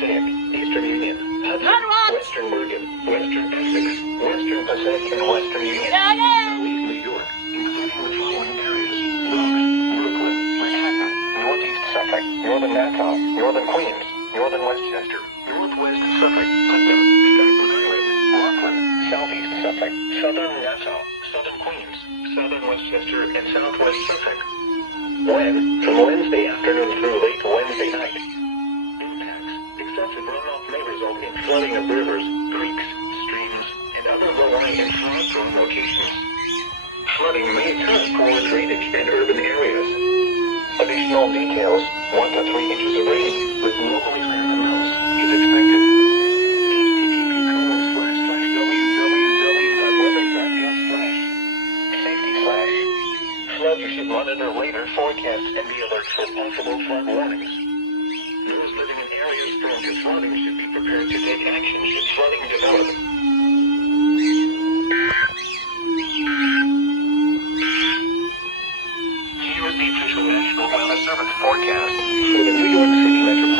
Passaic, Eastern Union, Hudson, Western Bergen, Western Essex, Western Passaic, and Western Union. Southeast New York, including the following areas: Bronx, Brooklyn, Manhattan, Northeast Suffolk, Northern Nassau, Northern Queens, Northern Westchester, Northwest Suffolk, Putnam, Staten Island, Rockland, Southeast Suffolk, Southern Nassau, Southern Queens, Southern Westchester, and Southwest Suffolk. When, from Wednesday afternoon through late Wednesday night. Impacts. Excessive runoff may result in flooding of rivers, creeks, streams, and other low-lying and flood-prone locations. Flooding may occur in poor drainage and urban areas. Additional details: 1 to 3 inches of rain, with local extreme amounts, is expected. http://www.weather.gov/safety/ Flood. You should monitor later forecasts and be alert for possible flood warnings. Those living in areas prone to flooding should be prepared to take action should flooding develop. Here is the official National Weather Service forecast for the New York City metropolitan